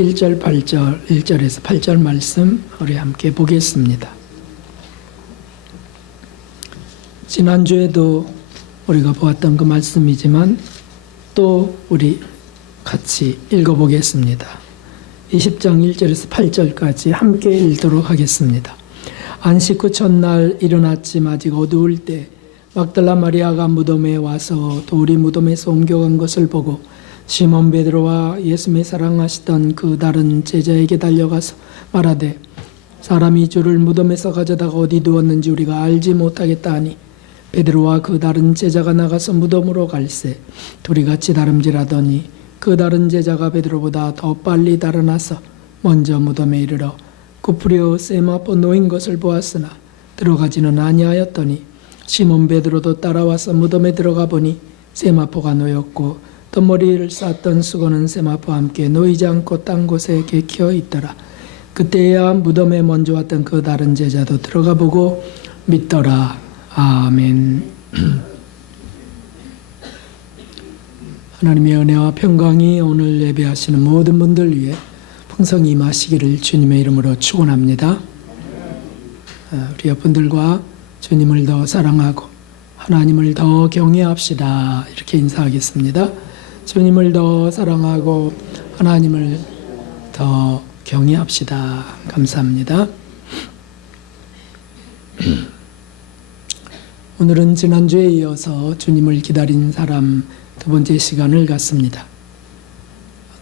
1절 8절 1절에서 8절 말씀 우리 함께 보겠습니다. 지난주에도 우리가 보았던 그 말씀이지만 또 우리 같이 읽어보겠습니다. 20장 1절에서 8절까지 함께 읽도록 하겠습니다. 안식 후 첫날 이른 아침 아직 어두울 때 막달라 마리아가 무덤에 와서 돌이 무덤에서 옮겨간 것을 보고 시몬 베드로와 예수님이 사랑하시던 그 다른 제자에게 달려가서 말하되 사람이 주를 무덤에서 가져다가 어디 두었는지 우리가 알지 못하겠다 하니 베드로와 그 다른 제자가 나가서 무덤으로 갈새 둘이 같이 다름질하더니 그 다른 제자가 베드로보다 더 빨리 달아나서 먼저 무덤에 이르러 구프리오 세마포 놓인 것을 보았으나 들어가지는 아니하였더니 시몬 베드로도 따라와서 무덤에 들어가 보니 세마포가 놓였고 덩머리를 쌌던 수건은 세마포와 함께 놓이지 않고 딴 곳에 개켜 있더라. 그때야 무덤에 먼저 왔던 그 다른 제자도 들어가 보고 믿더라. 아멘. 하나님의 은혜와 평강이 오늘 예배하시는 모든 분들 위해 풍성히 임하시기를 주님의 이름으로 축원합니다. 우리 여러분들과 주님을 더 사랑하고 하나님을 더 경외합시다. 이렇게 인사하겠습니다. 주님을 더 사랑하고 하나님을 더 경외합시다. 감사합니다. 오늘은 지난주에 이어서 주님을 기다린 사람 두 번째 시간을 갖습니다.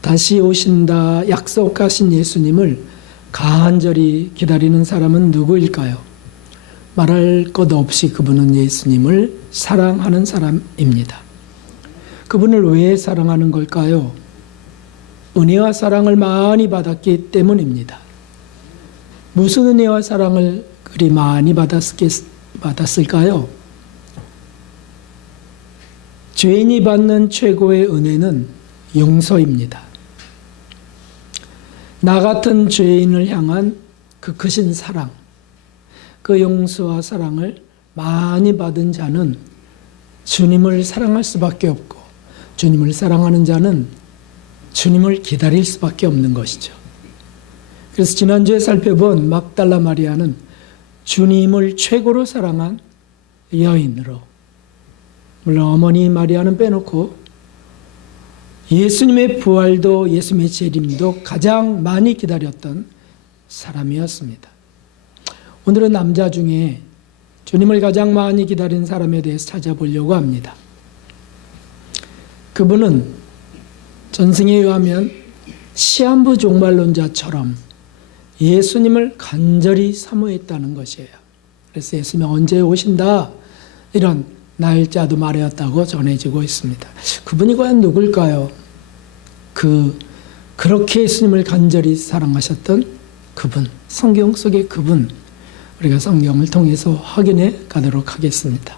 다시 오신다 약속하신 예수님을 간절히 기다리는 사람은 누구일까요? 말할 것 없이 그분은 예수님을 사랑하는 사람입니다. 그분을 왜 사랑하는 걸까요? 은혜와 사랑을 많이 받았기 때문입니다. 무슨 은혜와 사랑을 그리 많이 받았을까요? 죄인이 받는 최고의 은혜는 용서입니다. 나 같은 죄인을 향한 그 크신 사랑, 그 용서와 사랑을 많이 받은 자는 주님을 사랑할 수밖에 없고 주님을 사랑하는 자는 주님을 기다릴 수밖에 없는 것이죠. 그래서 지난주에 살펴본 막달라 마리아는 주님을 최고로 사랑한 여인으로, 물론 어머니 마리아는 빼놓고 예수님의 부활도 예수님의 재림도 가장 많이 기다렸던 사람이었습니다. 오늘은 남자 중에 주님을 가장 많이 기다린 사람에 대해서 찾아보려고 합니다. 그분은 전승에 의하면 시한부 종말론자처럼 예수님을 간절히 사모했다는 것이에요. 그래서 예수님이 언제 오신다 이런 날짜도 말했다고 전해지고 있습니다. 그분이 과연 누굴까요? 그렇게 예수님을 간절히 사랑하셨던 그분, 성경 속의 그분, 우리가 성경을 통해서 확인해 가도록 하겠습니다.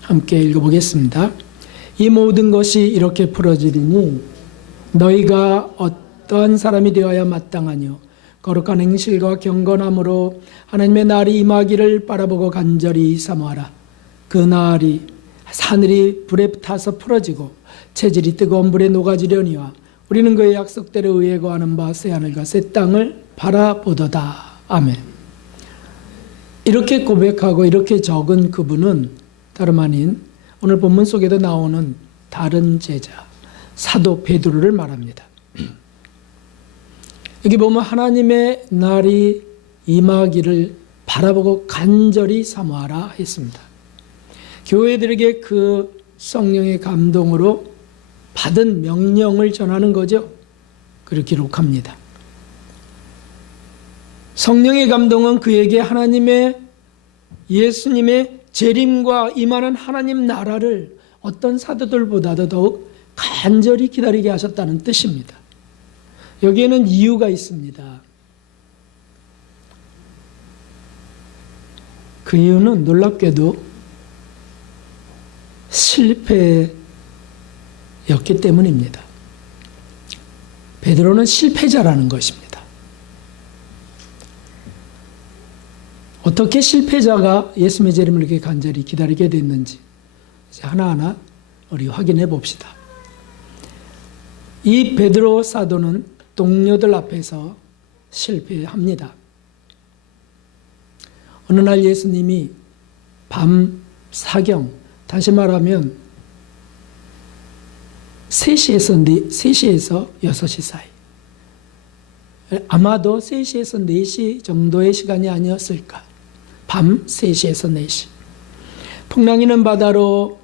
함께 읽어보겠습니다. 이 모든 것이 이렇게 풀어지리니 너희가 어떠한 사람이 되어야 마땅하뇨? 거룩한 행실과 경건함으로 하나님의 날이 임하기를 바라보고 간절히 사모하라. 그 날이 하늘이 불에 타서 풀어지고 체질이 뜨거운 불에 녹아지려니와 우리는 그의 약속대로 의에 거하는 바 새하늘과 새 땅을 바라보도다. 아멘. 이렇게 고백하고 이렇게 적은 그분은 다름 아닌 오늘 본문 속에도 나오는 다른 제자 사도 베드로를 말합니다. 여기 보면 하나님의 날이 임하기를 바라보고 간절히 사모하라 했습니다. 교회들에게 그 성령의 감동으로 받은 명령을 전하는 거죠. 그렇게 기록합니다. 성령의 감동은 그에게 하나님의 예수님의 재림과 임하는 하나님 나라를 어떤 사도들보다도 더욱 간절히 기다리게 하셨다는 뜻입니다. 여기에는 이유가 있습니다. 그 이유는 놀랍게도 실패였기 때문입니다. 베드로는 실패자라는 것입니다. 어떻게 실패자가 예수님의 재림을 이렇게 간절히 기다리게 됐는지 이제 하나하나 우리 확인해 봅시다. 이 베드로 사도는 동료들 앞에서 실패합니다. 어느 날 예수님이 밤 사경, 다시 말하면 3시에서 6시 사이, 아마도 3시에서 4시 정도의 시간이 아니었을까. 밤 3시에서 4시. 풍랑이는 바다로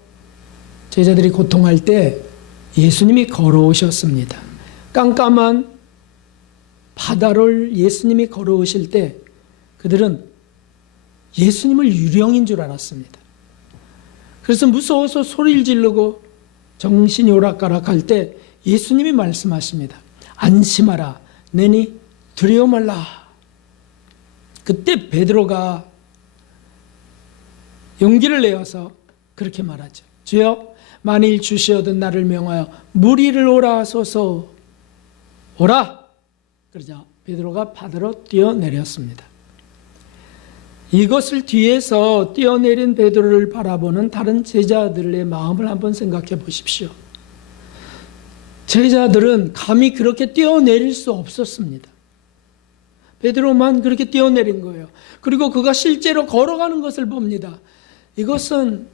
제자들이 고통할 때 예수님이 걸어오셨습니다. 깜깜한 바다를 예수님이 걸어오실 때 그들은 예수님을 유령인 줄 알았습니다. 그래서 무서워서 소리를 지르고 정신이 오락가락할 때 예수님이 말씀하십니다. 안심하라, 내니 두려워 말라. 그때 베드로가 용기를 내어서 그렇게 말하죠. 주여, 만일 주시어든 나를 명하여 물 위를 오라 하소서. 오라. 그러자 베드로가 바다로 뛰어내렸습니다. 이것을 뒤에서 뛰어내린 베드로를 바라보는 다른 제자들의 마음을 한번 생각해 보십시오. 제자들은 감히 그렇게 뛰어내릴 수 없었습니다. 베드로만 그렇게 뛰어내린 거예요. 그리고 그가 실제로 걸어가는 것을 봅니다. 이것은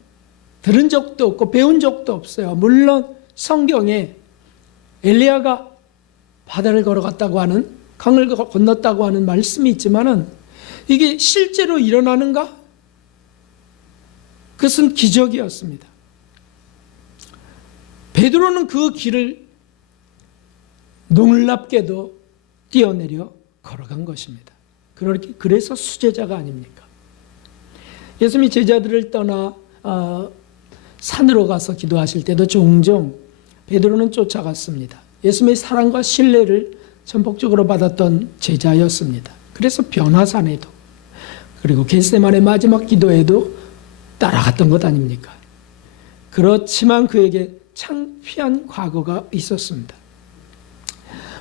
들은 적도 없고 배운 적도 없어요. 물론 성경에 엘리야가 바다를 걸어갔다고 하는, 강을 건넜다고 하는 말씀이 있지만은 이게 실제로 일어나는가? 그것은 기적이었습니다. 베드로는 그 길을 놀랍게도 뛰어내려 걸어간 것입니다. 그래서 수제자가 아닙니까? 예수님이 제자들을 떠나 산으로 가서 기도하실 때도 종종 베드로는 쫓아갔습니다. 예수님의 사랑과 신뢰를 전폭적으로 받았던 제자였습니다. 그래서 변화산에도, 그리고 겟세마네 마지막 기도에도 따라갔던 것 아닙니까? 그렇지만 그에게 창피한 과거가 있었습니다.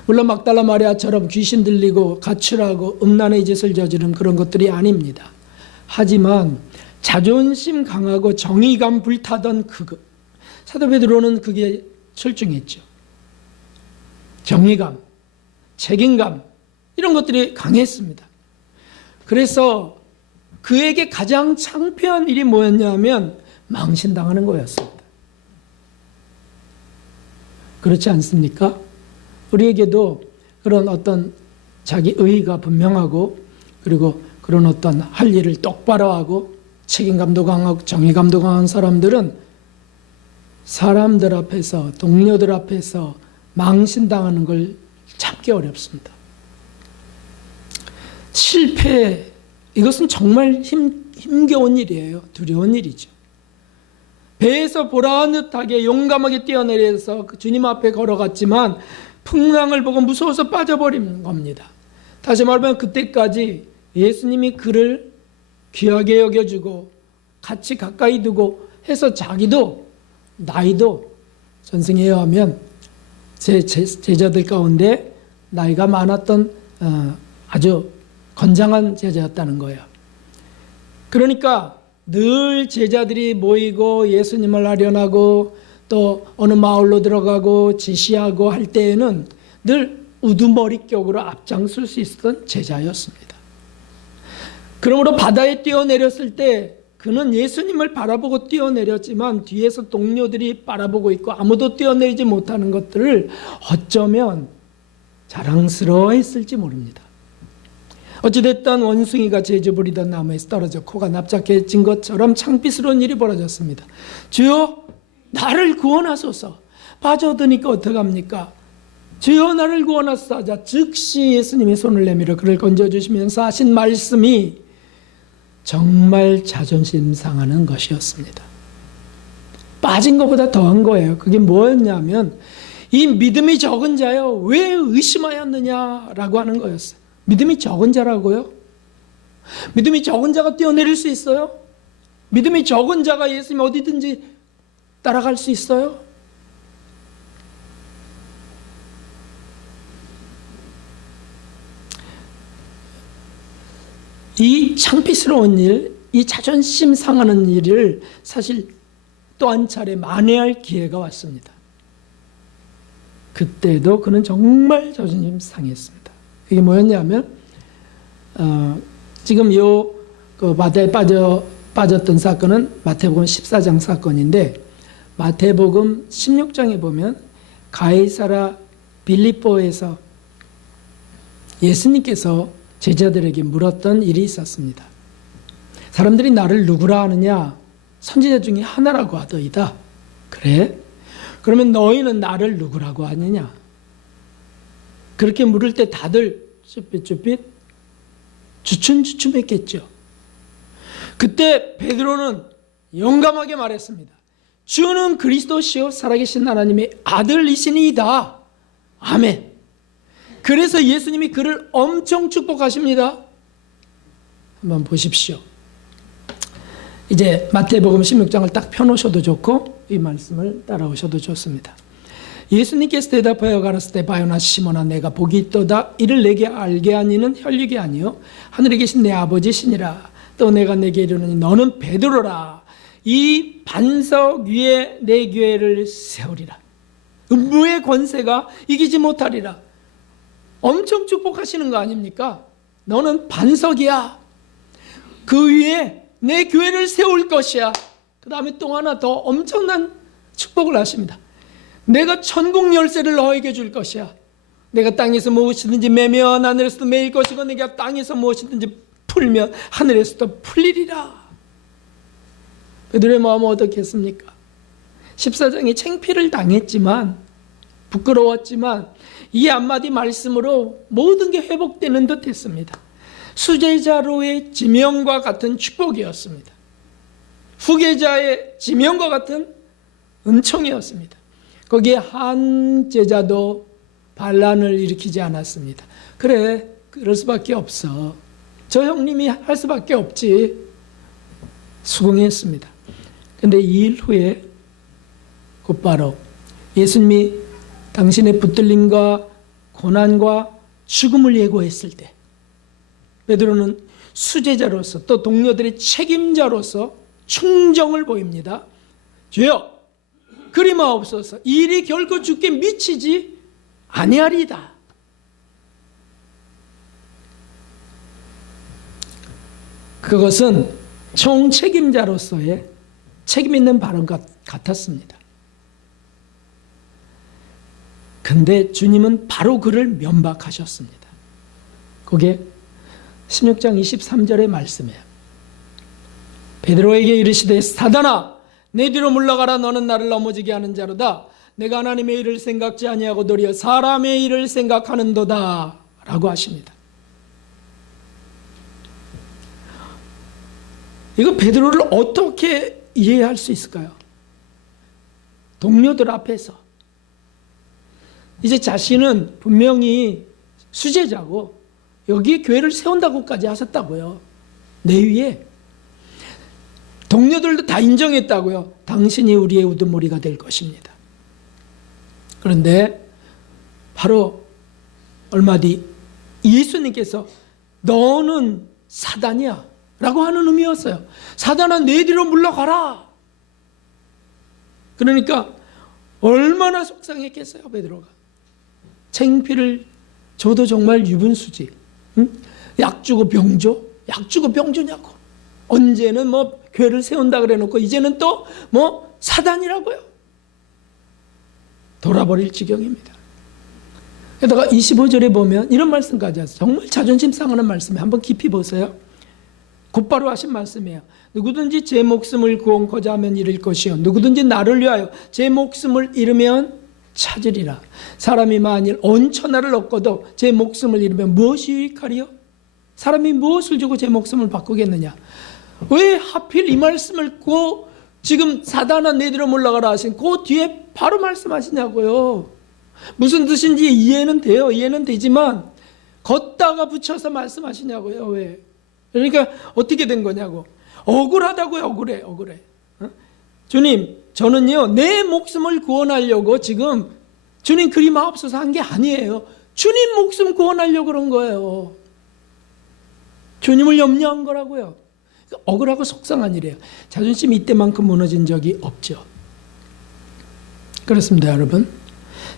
물론 막달라 마리아처럼 귀신 들리고 가출하고 음란의 짓을 저지른 그런 것들이 아닙니다. 하지만 자존심 강하고 정의감 불타던 사도 베드로는 그게 철중했죠. 정의감, 책임감, 이런 것들이 강했습니다. 그래서 그에게 가장 창피한 일이 뭐였냐면 망신당하는 거였습니다. 그렇지 않습니까? 우리에게도 그런 어떤 자기 의의가 분명하고, 그리고 그런 어떤 할 일을 똑바로 하고 책임감도 강하고 정의감도 강한 사람들은 사람들 앞에서, 동료들 앞에서 망신당하는 걸 참기 어렵습니다. 실패, 이것은 정말 힘겨운 일이에요. 두려운 일이죠. 배에서 보라듯하게 용감하게 뛰어내려서 주님 앞에 걸어갔지만 풍랑을 보고 무서워서 빠져버린 겁니다. 다시 말하면 그때까지 예수님이 그를 귀하게 여겨주고 같이 가까이 두고 해서 자기도 나이도 전승에 의하면 제자들 가운데 나이가 많았던 아주 건장한 제자였다는 거예요. 그러니까 늘 제자들이 모이고 예수님을 아련하고 또 어느 마을로 들어가고 지시하고 할 때에는 늘 우두머리격으로 앞장설 수 있었던 제자였습니다. 그러므로 바다에 뛰어내렸을 때 그는 예수님을 바라보고 뛰어내렸지만 뒤에서 동료들이 바라보고 있고 아무도 뛰어내리지 못하는 것들을 어쩌면 자랑스러워했을지 모릅니다. 어찌됐든 원숭이가 재주 부리던 나무에서 떨어져 코가 납작해진 것처럼 창피스러운 일이 벌어졌습니다. 주여, 나를 구원하소서. 빠져드니까 어떡합니까? 주여, 나를 구원하소서 하자 즉시 예수님이 손을 내밀어 그를 건져주시면서 하신 말씀이 정말 자존심 상하는 것이었습니다. 빠진 것보다 더한 거예요. 그게 뭐였냐면 이 믿음이 적은 자여 왜 의심하였느냐라고 하는 거였어요. 믿음이 적은 자라고요? 믿음이 적은 자가 뛰어내릴 수 있어요? 믿음이 적은 자가 예수님 어디든지 따라갈 수 있어요? 이 창피스러운 일, 이 자존심 상하는 일을 사실 또 한 차례 만회할 기회가 왔습니다. 그때도 그는 정말 자존심 상했습니다. 이게 뭐였냐면 지금 그 바다에 빠졌던 사건은 마태복음 14장 사건인데 마태복음 16장에 보면 가이사라 빌립보에서 예수님께서 제자들에게 물었던 일이 있었습니다. 사람들이 나를 누구라 하느냐? 선지자 중에 하나라고 하더이다. 그래? 그러면 너희는 나를 누구라고 하느냐? 그렇게 물을 때 다들 쭈삣쭈삣 주춤주춤했겠죠. 그때 베드로는 용감하게 말했습니다. 주는 그리스도시요 살아계신 하나님의 아들이시니이다. 아멘. 그래서 예수님이 그를 엄청 축복하십니다. 한번 보십시오. 이제 마태복음 16장을 딱 펴놓으셔도 좋고 이 말씀을 따라오셔도 좋습니다. 예수님께서 대답하여 가라사대 바요나 시몬아 내가 복이 있도다. 이를 내게 알게 한 이는 혈육이 아니요 하늘에 계신 내 아버지시니라. 또 내가 내게 이르노니 너는 베드로라. 이 반석 위에 내 교회를 세우리라. 음부의 권세가 이기지 못하리라. 엄청 축복하시는 거 아닙니까? 너는 반석이야. 그 위에 내 교회를 세울 것이야. 그 다음에 또 하나 더 엄청난 축복을 하십니다. 내가 천국 열쇠를 너에게 줄 것이야. 내가 땅에서 무엇이든지 매면 하늘에서도 매일 것이고 내가 땅에서 무엇이든지 풀면 하늘에서도 풀리리라. 베드로의 마음은 어떻겠습니까? 14장에 창피를 당했지만 부끄러웠지만 이 한마디 말씀으로 모든 게 회복되는 듯 했습니다. 수제자로의 지명과 같은 축복이었습니다. 후계자의 지명과 같은 은총이었습니다. 거기에 한 제자도 반란을 일으키지 않았습니다. 그래, 그럴 수밖에 없어. 저 형님이 할 수밖에 없지. 수긍했습니다. 근데 2일 후에 곧바로 예수님이 당신의 붙들림과 고난과 죽음을 예고했을 때 베드로는 수제자로서 또 동료들의 책임자로서 충정을 보입니다. 주여 그리 마옵소서. 이 일이 결코 주께 미치지 아니하리이다. 그것은 총책임자로서의 책임 있는 발언 같았습니다. 근데 주님은 바로 그를 면박하셨습니다. 그게 16장 23절의 말씀이에요. 베드로에게 이르시되 사단아 내 뒤로 물러가라. 너는 나를 넘어지게 하는 자로다. 내가 하나님의 일을 생각지 아니하고 도리어 사람의 일을 생각하는도다 라고 하십니다. 이거 베드로를 어떻게 이해할 수 있을까요? 동료들 앞에서 이제 자신은 분명히 수제자고 여기에 교회를 세운다고까지 하셨다고요. 내 위에 동료들도 다 인정했다고요. 당신이 우리의 우두머리가 될 것입니다. 그런데 바로 얼마 뒤 예수님께서 너는 사단이야 라고 하는 의미였어요. 사단아 내 뒤로 물러가라. 그러니까 얼마나 속상했겠어요 베드로가. 창피를 줘도 정말 유분수지. 응? 약 주고 병 줘? 약 주고 병 주냐고. 언제는 뭐 교회를 세운다 그래 놓고 이제는 또 뭐 사단이라고요. 돌아버릴 지경입니다. 게다가 25절에 보면 이런 말씀까지 하세요. 정말 자존심 상하는 말씀에 한번 깊이 보세요. 곧바로 하신 말씀이에요. 누구든지 제 목숨을 구원코자 하면 잃을 것이요 누구든지 나를 위하여 제 목숨을 잃으면 찾으리라. 사람이 만일 온 천하를 얻고도 제 목숨을 잃으면 무엇이 유익하리요? 사람이 무엇을 주고 제 목숨을 바꾸겠느냐? 왜 하필 이 말씀을 지금 사단아 내 뒤로 물러가라 하신 그 뒤에 바로 말씀하시냐고요. 무슨 뜻인지 이해는 돼요. 이해는 되지만 걷다가 붙여서 말씀하시냐고요. 왜? 그러니까 어떻게 된 거냐고. 억울하다고요. 억울해. 어? 주님 저는요 내 목숨을 구원하려고 지금 주님 그리 마옵소서 한 게 아니에요. 주님 목숨 구원하려고 그런 거예요. 주님을 염려한 거라고요. 억울하고 속상한 일이에요. 자존심이 이때만큼 무너진 적이 없죠. 그렇습니다 여러분.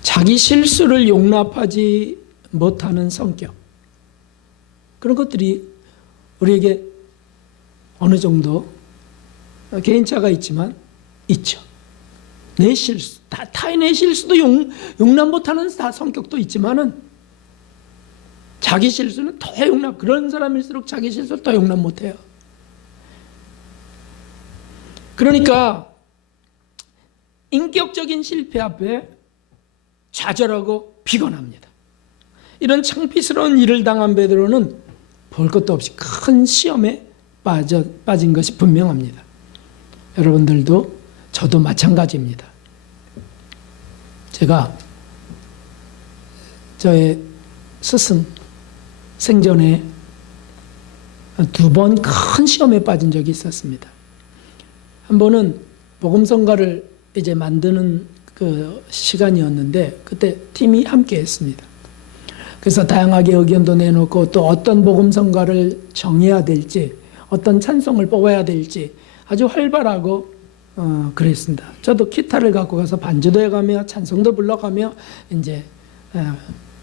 자기 실수를 용납하지 못하는 성격, 그런 것들이 우리에게 어느 정도 개인차가 있지만 있죠. 내 실수, 타인의 실수도 용납 못하는 성격도 있지만은 자기 실수는 더 그런 사람일수록 자기 실수를 더 용납 못해요. 그러니까 인격적인 실패 앞에 좌절하고 피곤합니다. 이런 창피스러운 일을 당한 베드로는 볼 것도 없이 큰 시험에 빠진 것이 분명합니다. 여러분들도 저도 마찬가지입니다. 제가 저의 스승 생전에 2번 큰 시험에 빠진 적이 있었습니다. 한 번은 복음성가를 이제 만드는 그 시간이었는데 그때 팀이 함께 했습니다. 그래서 다양하게 의견도 내놓고 또 어떤 복음성가를 정해야 될지 어떤 찬송을 뽑아야 될지 아주 활발하고 그랬습니다. 저도 기타를 갖고 가서 반주도 해가며 찬송도 불러가며 이제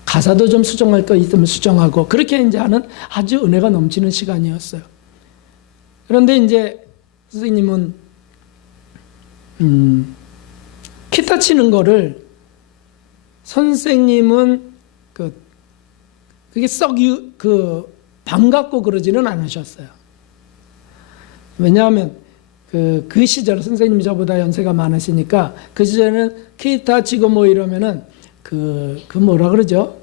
가사도 좀 수정할 거 있으면 수정하고 그렇게 이제 하는 아주 은혜가 넘치는 시간이었어요. 그런데 이제 선생님은 기타 치는 거를 선생님은 그게 썩 반갑고 그러지는 않으셨어요. 왜냐하면 그 시절 선생님이 저보다 연세가 많으시니까 그 시절에는 기타 치고 뭐 이러면은 그 뭐라 그러죠?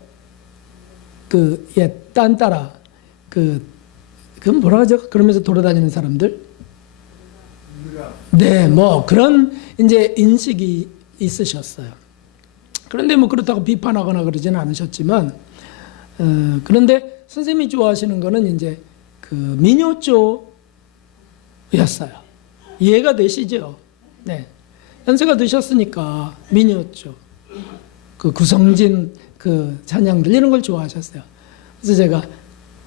딴따라 그 뭐라 그러죠? 그러면서 돌아다니는 사람들. 네, 뭐 그런 이제 인식이 있으셨어요. 그런데 뭐 그렇다고 비판하거나 그러지는 않으셨지만, 그런데 선생님이 좋아하시는 거는 이제 그 민요조였어요. 이해가 되시죠? 네, 연세가 드셨으니까 민요조, 그 구성진 그 찬양들 이런 걸 좋아하셨어요. 그래서 제가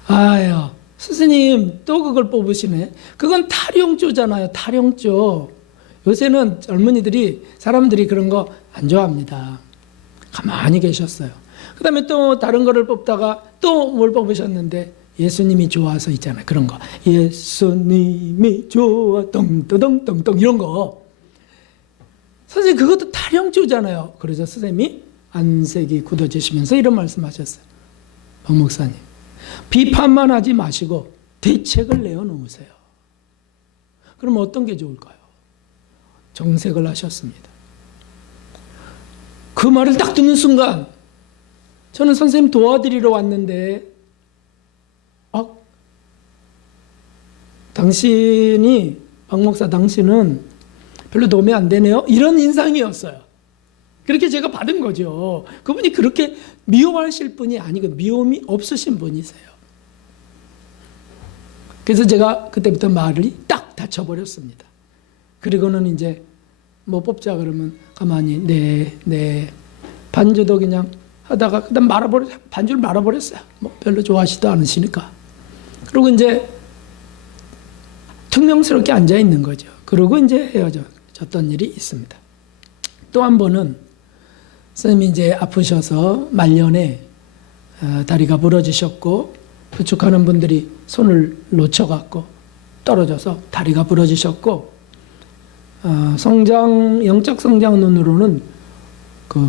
아유. 스승님 또 그걸 뽑으시네. 그건 탈영조잖아요. 탈영조. 요새는 젊은이들이 사람들이 그런 거 안 좋아합니다. 가만히 계셨어요. 그 다음에 또 다른 거를 뽑다가 또 뭘 뽑으셨는데 예수님이 좋아서 있잖아요. 그런 거. 예수님이 좋아 똥똥똥똥 이런 거. 선생님 그것도 탈영조잖아요. 그래서 선생님이 안색이 굳어지시면서 이런 말씀하셨어요. 박 목사님. 비판만 하지 마시고 대책을 내어놓으세요. 그럼 어떤 게 좋을까요? 정색을 하셨습니다. 그 말을 딱 듣는 순간 저는 선생님 도와드리러 왔는데 당신이 박 목사 당신은 별로 도움이 안 되네요. 이런 인상이었어요. 그렇게 제가 받은 거죠. 그분이 그렇게 미워하실 분이 아니고 미움이 없으신 분이세요. 그래서 제가 그때부터 말을 딱 닫혀버렸습니다. 그리고는 이제 뭐 뽑자 그러면 가만히 네 반주도 그냥 하다가 그다음 반주를 말아버렸어요. 뭐 별로 좋아하시도 않으시니까. 그리고 이제 퉁명스럽게 앉아 있는 거죠. 그러고 이제 헤어졌던 일이 있습니다. 또 한 번은 선생님이 이제 아프셔서 말년에 다리가 부러지셨고 부축하는 분들이 손을 놓쳐갖고 떨어져서 다리가 부러지셨고 영적 성장론으로는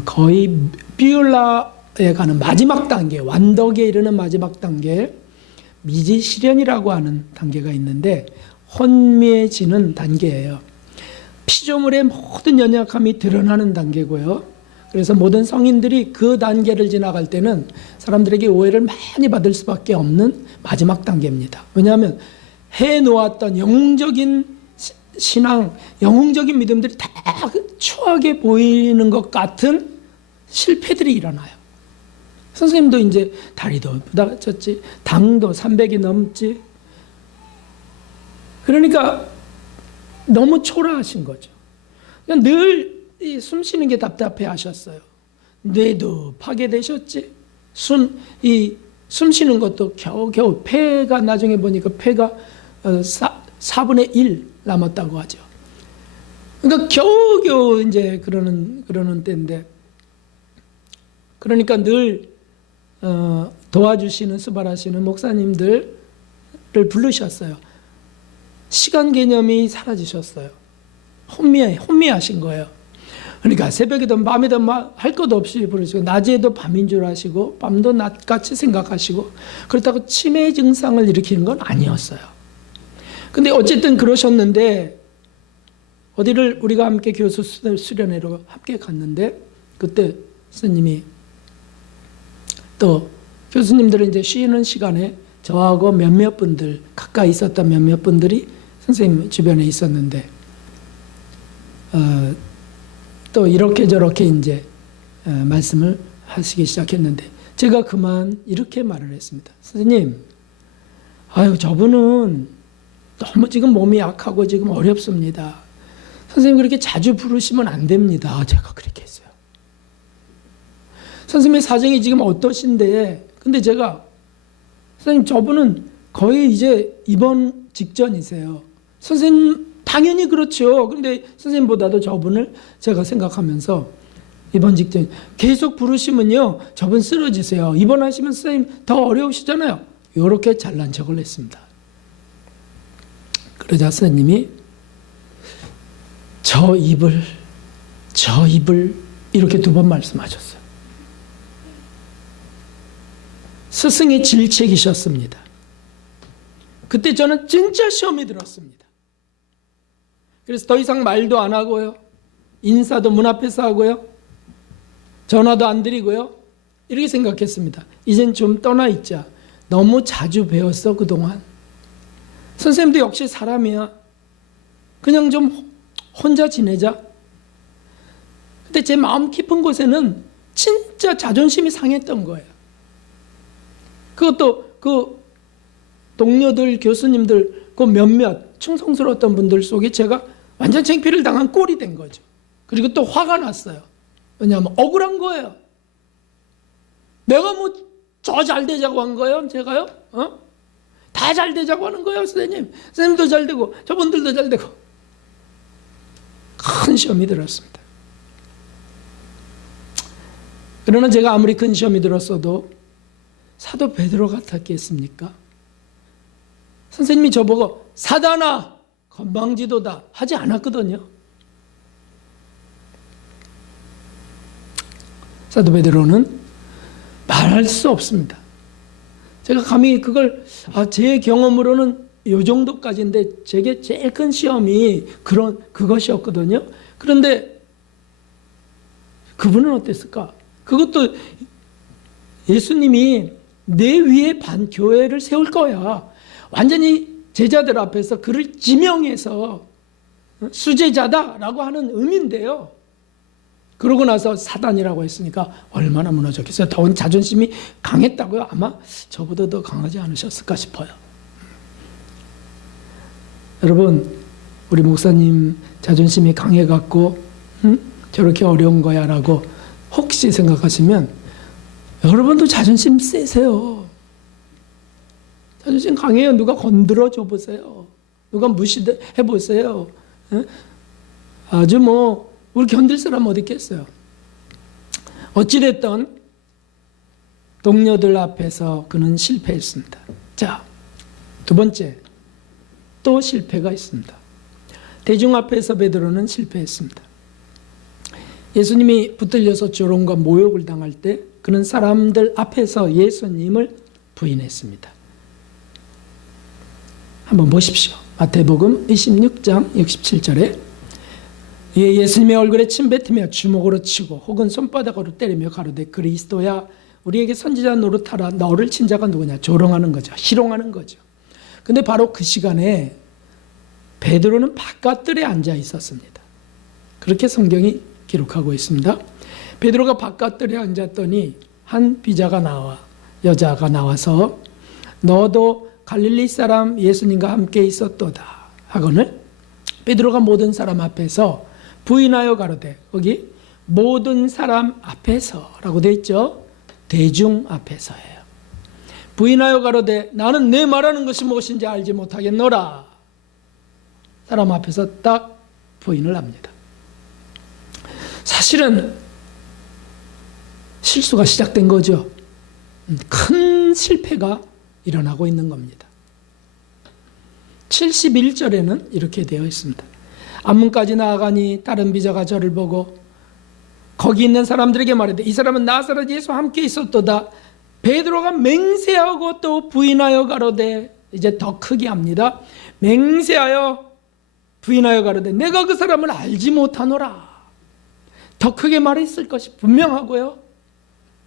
거의 비올라에 가는 마지막 단계, 완덕에 이르는 마지막 단계, 미지실현이라고 하는 단계가 있는데 혼미해지는 단계예요. 피조물의 모든 연약함이 드러나는 단계고요. 그래서 모든 성인들이 그 단계를 지나갈 때는 사람들에게 오해를 많이 받을 수밖에 없는 마지막 단계입니다. 왜냐하면 해놓았던 영웅적인 신앙, 영웅적인 믿음들이 다 추하게 보이는 것 같은 실패들이 일어나요. 선생님도 이제 다리도 부다쳤지, 당도 300이 넘지. 그러니까 너무 초라하신 거죠. 그냥 늘 숨 쉬는 게 답답해 하셨어요. 뇌도 파괴되셨지. 숨 쉬는 것도 겨우 폐가 나중에 보니까 폐가 4분의 1 남았다고 하죠. 그러니까 겨우겨우 이제 그러는 때인데 그러니까 늘 도와주시는 수발하시는 목사님들을 부르셨어요. 시간 개념이 사라지셨어요. 혼미하신 거예요. 그러니까 새벽이든 밤이든 할 것 없이 부르시고 낮에도 밤인 줄 아시고 밤도 낮같이 생각하시고 그렇다고 치매 증상을 일으키는 건 아니었어요. 근데 어쨌든 그러셨는데 어디를 우리가 함께 교수 수련회로 함께 갔는데 그때 스님이 또 교수님들은 이제 쉬는 시간에 저하고 몇몇 분들 가까이 있었던 몇몇 분들이 선생님 주변에 있었는데 또 이렇게 저렇게 이제 말씀을 하시기 시작했는데 제가 그만 이렇게 말을 했습니다. 선생님, 저분은 너무 지금 몸이 약하고 지금 어렵습니다. 선생님 그렇게 자주 부르시면 안 됩니다. 제가 그렇게 했어요. 선생님의 사정이 지금 어떠신데 근데 제가 선생님 저분은 거의 이제 입원 직전이세요. 선생님 당연히 그렇죠. 그런데 선생님보다도 저분을 제가 생각하면서 입원 직전 계속 부르시면요 저분 쓰러지세요. 입원하시면 선생님 더 어려우시잖아요. 이렇게 잘난 척을 했습니다. 그러자 선생님이 저 입을 이렇게 2번 말씀하셨어요. 스승의 질책이셨습니다. 그때 저는 진짜 시험이 들었습니다. 그래서 더 이상 말도 안 하고요. 인사도 문 앞에서 하고요. 전화도 안 드리고요. 이렇게 생각했습니다. 이젠 좀 떠나 있자. 너무 자주 배웠어 그동안. 선생님도 역시 사람이야. 그냥 좀 혼자 지내자. 근데 제 마음 깊은 곳에는 진짜 자존심이 상했던 거예요. 그것도 그 동료들, 교수님들, 그 몇몇 충성스러웠던 분들 속에 제가 완전 창피를 당한 꼴이 된 거죠. 그리고 또 화가 났어요. 왜냐하면 억울한 거예요. 내가 뭐 저 잘 되자고 한 거예요? 제가요? 다 잘 되자고 하는 거예요, 선생님. 선생님도 잘 되고 저분들도 잘 되고. 큰 시험이 들었습니다. 그러나 제가 아무리 큰 시험이 들었어도 사도 베드로 같았겠습니까? 선생님이 저보고 사단아 건방지도다 하지 않았거든요. 사도 베드로는 말할 수 없습니다. 제가 감히 그걸 제 경험으로는 이 정도까지인데 제게 제일 큰 시험이 그것이었거든요. 그런데 그분은 어땠을까? 그것도 예수님이 내 위에 교회를 세울 거야. 완전히 제자들 앞에서 그를 지명해서 수제자다라고 하는 의미인데요. 그러고 나서 사단이라고 했으니까 얼마나 무너졌겠어요. 더 자존심이 강했다고요. 아마 저보다 더 강하지 않으셨을까 싶어요. 여러분, 우리 목사님 자존심이 강해갖고 저렇게 어려운 거야 라고 혹시 생각하시면 여러분도 자존심 세세요. 자존심 강해요. 누가 건드려줘 보세요. 누가 무시해 보세요. 아주 우리 견딜 사람 어디 있겠어요. 어찌됐든 동료들 앞에서 그는 실패했습니다. 자, 2번째 또 실패가 있습니다. 대중 앞에서 베드로는 실패했습니다. 예수님이 붙들려서 조롱과 모욕을 당할 때 그는 사람들 앞에서 예수님을 부인했습니다. 한번 보십시오. 마태복음 26장 67절에 예수님의 얼굴에 침뱉으며 주먹으로 치고 혹은 손바닥으로 때리며 가로되 그리스도야 우리에게 선지자 노릇하라. 너를 친 자가 누구냐? 조롱하는 거죠. 희롱하는 거죠. 근데 바로 그 시간에 베드로는 바깥들에 앉아 있었습니다. 그렇게 성경이 기록하고 있습니다. 베드로가 바깥들에 앉았더니 한 여자가 나와서 너도 갈릴리 사람 예수님과 함께 있었도다 하거늘 베드로가 모든 사람 앞에서 부인하여 가로되 거기 모든 사람 앞에서라고 되어 있죠. 대중 앞에서예요. 부인하여 가로되 나는 내 말하는 것이 무엇인지 알지 못하겠노라. 사람 앞에서 딱 부인을 합니다. 사실은 실수가 시작된 거죠. 큰 실패가 일어나고 있는 겁니다. 71절에는 이렇게 되어 있습니다. 앞문까지 나아가니 다른 비자가 저를 보고 거기 있는 사람들에게 말하되 이 사람은 나사렛 예수와 함께 있었도다. 베드로가 맹세하고 또 부인하여 가로되, 이제 더 크게 합니다. 맹세하여 부인하여 가로되 내가 그 사람을 알지 못하노라. 더 크게 말했을 것이 분명하고요.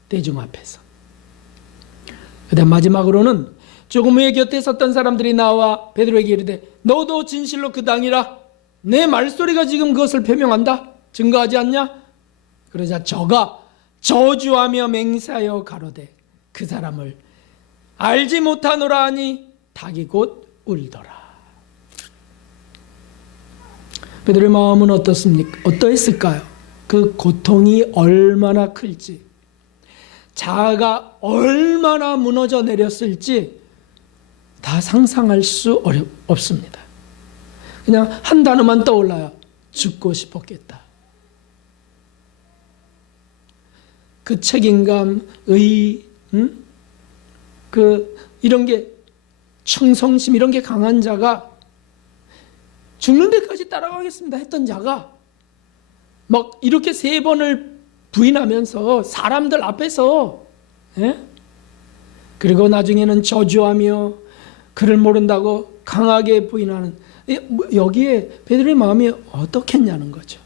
대중 앞에서. 그다음 마지막으로는 조금 후에 곁에 섰던 사람들이 나와 베드로에게 이르되 너도 진실로 그 당이라. 내 말소리가 지금 그것을 표명한다. 증거하지 않냐? 그러자 저가 저주하며 맹세하여 가로되 그 사람을 알지 못하노라 하니 닭이 곧 울더라. 베드로의 마음은 어떻습니까? 어떠했을까요? 그 고통이 얼마나 클지, 자아가 얼마나 무너져 내렸을지 다 상상할 수 없습니다. 그냥 한 단어만 떠올라요. 죽고 싶었겠다. 그 책임감, 이런 게 충성심 이런 게 강한 자가 죽는 데까지 따라가겠습니다 했던 자가 막 이렇게 3번을 부인하면서 사람들 앞에서, 그리고 나중에는 저주하며 그를 모른다고 강하게 부인하는, 여기에 베드로의 마음이 어떻겠냐는 거죠.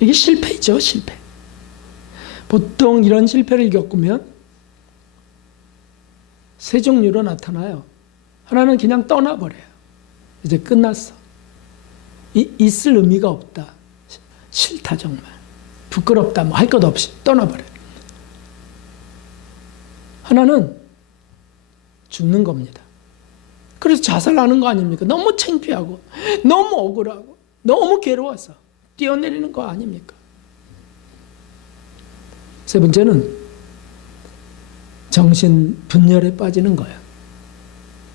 이게 실패죠, 실패. 보통 이런 실패를 겪으면 세 종류로 나타나요. 하나는 그냥 떠나버려요. 이제 끝났어. 있을 의미가 없다. 싫다 정말. 부끄럽다. 뭐 할 것 없이 떠나버려요. 하나는 죽는 겁니다. 그래서 자살하는 거 아닙니까? 너무 창피하고 너무 억울하고 너무 괴로워서 뛰어내리는 거 아닙니까? 세 번째는 정신 분열에 빠지는 거예요.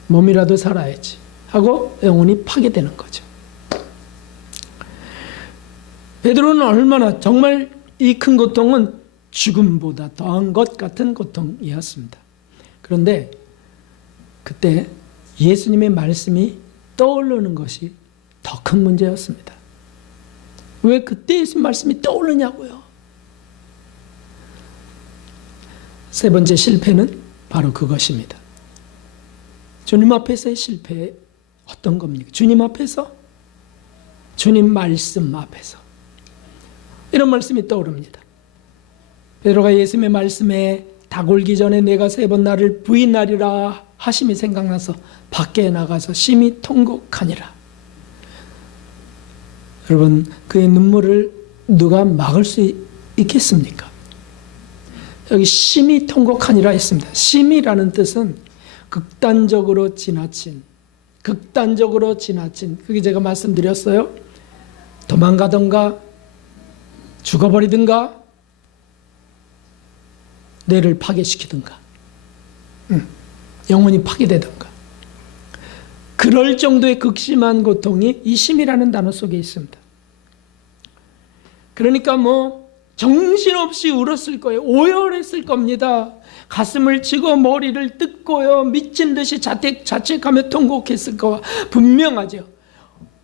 몸이라도 살아야지 하고 영혼이 파괴되는 거죠. 베드로는 얼마나 정말 이 큰 고통은 죽음보다 더한 것 같은 고통이었습니다. 그런데 그때 예수님의 말씀이 떠오르는 것이 더 큰 문제였습니다. 왜 그때 예수님 말씀이 떠오르냐고요. 세 번째 실패는 바로 그것입니다. 주님 앞에서의 실패 어떤 겁니까? 주님 앞에서, 주님 말씀 앞에서 이런 말씀이 떠오릅니다. 베드로가 예수님의 말씀에 닭 울기 전에 내가 3번 나를 부인하리라 하심이 생각나서 밖에 나가서 심히 통곡하니라. 여러분, 그의 눈물을 누가 막을 수 있겠습니까? 여기 심히 통곡하니라 했습니다. 심히라는 뜻은 극단적으로 지나친, 그게 제가 말씀드렸어요. 도망가던가 죽어버리든가 뇌를 파괴시키든가 영혼이 파괴되든가 그럴 정도의 극심한 고통이 이 심이라는 단어 속에 있습니다. 그러니까 정신없이 울었을 거예요. 오열했을 겁니다. 가슴을 치고 머리를 뜯고요. 미친 듯이 자책하며 통곡했을 거와 분명하죠.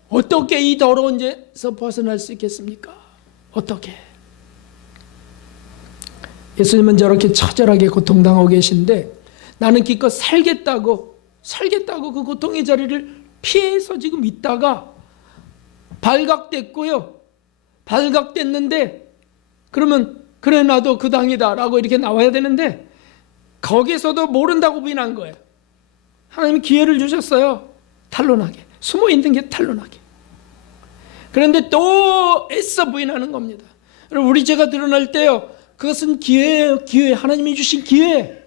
어떻게 이 더러운 죄에서 벗어날 수 있겠습니까? 어떻게? 예수님은 저렇게 처절하게 고통당하고 계신데 나는 기껏 살겠다고 그 고통의 자리를 피해서 지금 있다가 발각됐고요. 발각됐는데 그러면 그래 나도 그 당이다 라고 이렇게 나와야 되는데 거기서도 모른다고 부인한 거예요. 하나님이 기회를 주셨어요. 탄론하게. 숨어있는 게 탄론하게. 그런데 또 애써 부인하는 겁니다. 우리 죄가 드러날 때요. 그것은 기회예요. 기회. 하나님이 주신 기회.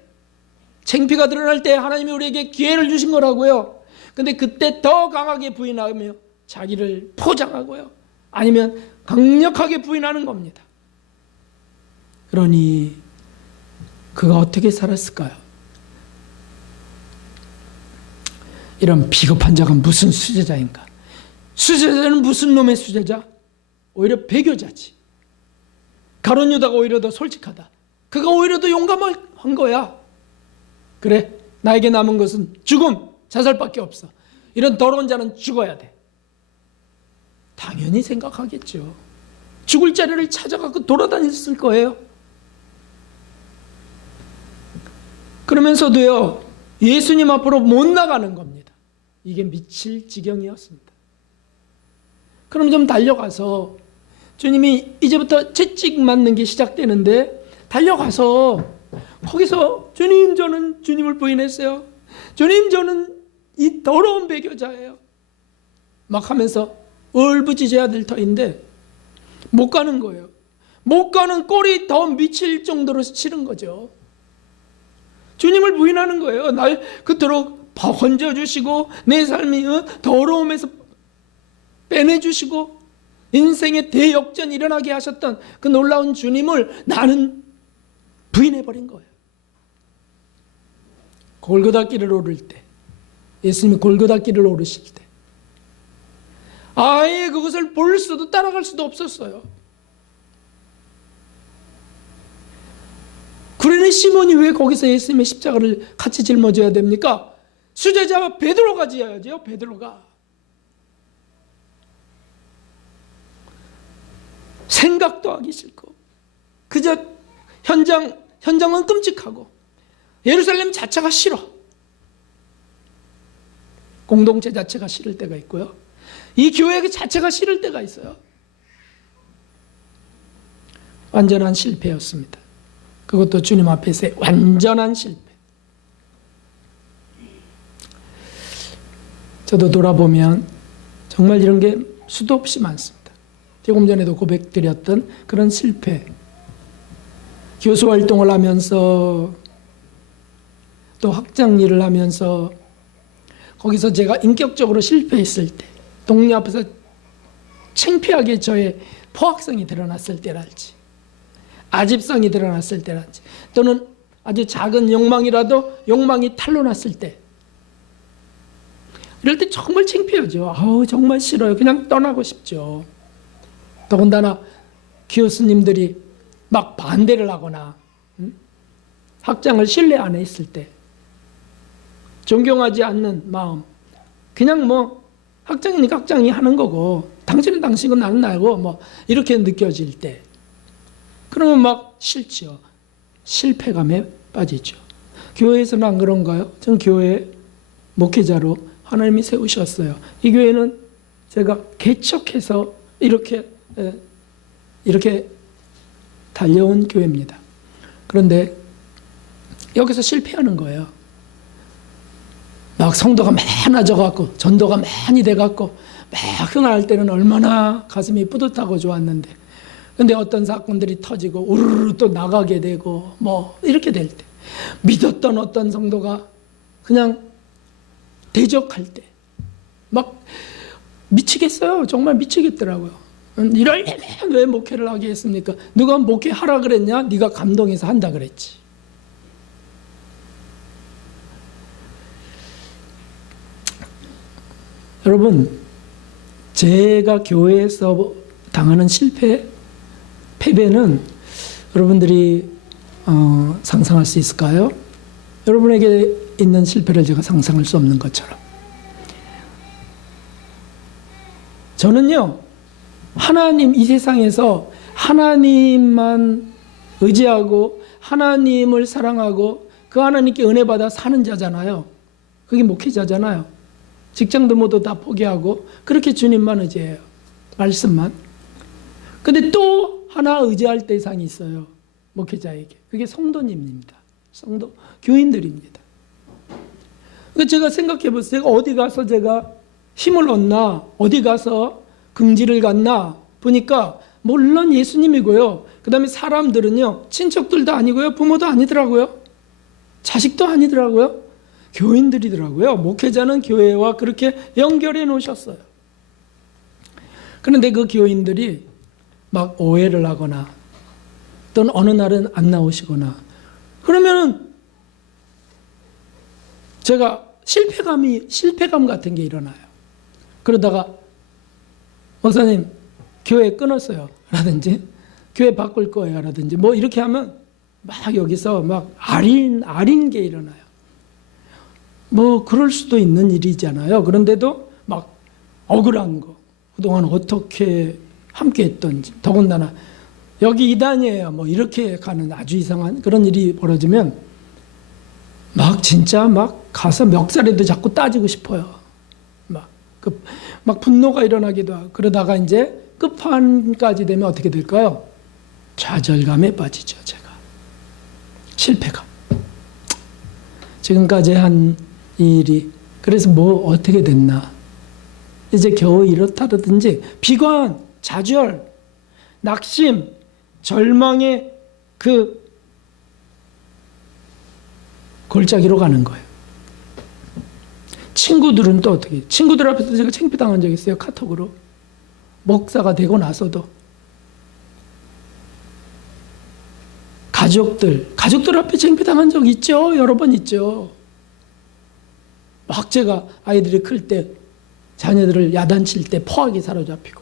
창피가 드러날 때 하나님이 우리에게 기회를 주신 거라고요. 근데 그때 더 강하게 부인하며 자기를 포장하고요. 아니면 강력하게 부인하는 겁니다. 그러니 그가 어떻게 살았을까요? 이런 비겁한 자가 무슨 수제자인가? 수제자는 무슨 놈의 수제자? 오히려 배교자지. 가룟 유다가 오히려 더 솔직하다. 그가 오히려 더 용감한 거야. 그래, 나에게 남은 것은 죽음, 자살밖에 없어. 이런 더러운 자는 죽어야 돼. 당연히 생각하겠죠. 죽을 자리를 찾아가고 돌아다녔을 거예요. 그러면서도요, 예수님 앞으로 못 나가는 겁니다. 이게 미칠 지경이었습니다. 그럼 좀 달려가서, 주님이 이제부터 채찍 맞는 게 시작되는데, 달려가서 거기서 주님, 저는 주님을 부인했어요. 주님, 저는 이 더러운 배교자예요. 막 하면서 울부짖어야 될 터인데 못 가는 거예요. 못 가는 꼴이 더 미칠 정도로 싫은 거죠. 주님을 부인하는 거예요. 날 그토록 건져주시고 내 삶이 더러움에서 빼내주시고 인생의 대역전이 일어나게 하셨던 그 놀라운 주님을 나는 부인해버린 거예요. 골고다 길을 오를 때, 예수님이 골고다 길을 오르실 때 아예 그것을 볼 수도 따라갈 수도 없었어요. 구레네 시몬이 왜 거기서 예수님의 십자가를 같이 짊어져야 됩니까? 수제자와 베드로가 지어야죠. 베드로가. 생각도 하기 싫고 그저 현장은 끔찍하고 예루살렘 자체가 싫어. 공동체 자체가 싫을 때가 있고요. 이 교회 자체가 싫을 때가 있어요. 완전한 실패였습니다. 그것도 주님 앞에서의 완전한 실패. 저도 돌아보면 정말 이런 게 수도 없이 많습니다. 조금 전에도 고백드렸던 그런 실패. 교수 활동을 하면서 또 학장 일을 하면서 거기서 제가 인격적으로 실패했을 때, 동료 앞에서 창피하게 저의 포악성이 드러났을 때랄지, 아집성이 드러났을 때랄지, 또는 아주 작은 욕망이라도 욕망이 탄로났을 때, 이럴 때 정말 창피하죠. 아우, 정말 싫어요. 그냥 떠나고 싶죠. 더군다나 교수님들이 막 반대를 하거나 학장을 신뢰 안 했을 때 존경하지 않는 마음, 그냥 뭐 학장이니까 학장이 하는 거고 당신은 당신이고 나는 나고 뭐 이렇게 느껴질 때, 그러면 막 싫죠. 실패감에 빠지죠. 교회에서는 안 그런가요? 전 교회 목회자로 하나님이 세우셨어요. 이 교회는 제가 개척해서 이렇게 달려온 교회입니다. 그런데 여기서 실패하는 거예요. 막 성도가 많아져갖고 전도가 많이 돼갖고 막 흥할 때는 얼마나 가슴이 뿌듯하고 좋았는데, 근데 어떤 사건들이 터지고 우르르 또 나가게 되고 뭐 이렇게 될 때, 믿었던 어떤 성도가 그냥 대적할 때 막 미치겠어요. 정말 미치겠더라고요. 이러려면 왜 목회를 하게 했습니까? 누가 목회하라 그랬냐? 네가 감동해서 한다 그랬지. 여러분, 제가 교회에서 당하는 실패, 패배는 여러분들이 상상할 수 있을까요? 여러분에게 있는 실패를 제가 상상할 수 없는 것처럼. 저는요, 하나님, 이 세상에서 하나님만 의지하고 하나님을 사랑하고 그 하나님께 은혜 받아 사는 자잖아요. 그게 목회자잖아요. 직장도 모두 다 포기하고 그렇게 주님만 의지해요. 말씀만. 근데 또 하나 의지할 대상이 있어요. 목회자에게. 그게 성도님입니다. 성도, 교인들입니다. 그러니까 제가 생각해 보세요. 제가 어디 가서 제가 힘을 얻나, 어디 가서 긍지를 갖나 보니까 물론 예수님이고요. 그 다음에 사람들은요, 친척들도 아니고요, 부모도 아니더라고요. 자식도 아니더라고요. 교인들이더라고요. 목회자는 교회와 그렇게 연결해 놓으셨어요. 그런데 그 교인들이 막 오해를 하거나 또는 어느 날은 안 나오시거나 그러면은 제가 실패감 같은 게 일어나요. 그러다가 목사님 교회 끊었어요 라든지 교회 바꿀 거예요 라든지 뭐 이렇게 하면 막 여기서 막 아린 게 일어나요. 뭐 그럴 수도 있는 일이잖아요. 그런데도 막 억울한 거, 그동안 어떻게 함께 했던지, 더군다나 여기 이단이에요 뭐 이렇게 가는 아주 이상한 그런 일이 벌어지면 막 진짜 막 가서 멱살에도 자꾸 따지고 싶어요. 막 분노가 일어나기도 하고. 그러다가 이제 끝판까지 되면 어떻게 될까요? 좌절감에 빠지죠. 제가 실패감. 지금까지 한 일이 그래서 뭐 어떻게 됐나, 이제 겨우 이렇다든지 비관, 좌절, 낙심, 절망의 그 골짜기로 가는 거예요. 친구들은 또 어떻게, 친구들 앞에서 제가 창피당한 적 있어요. 카톡으로. 목사가 되고 나서도. 가족들 앞에 창피당한 적 있죠. 여러 번 있죠. 막 제가 아이들이 클 때 자녀들을 야단칠 때 포하게 사로잡히고,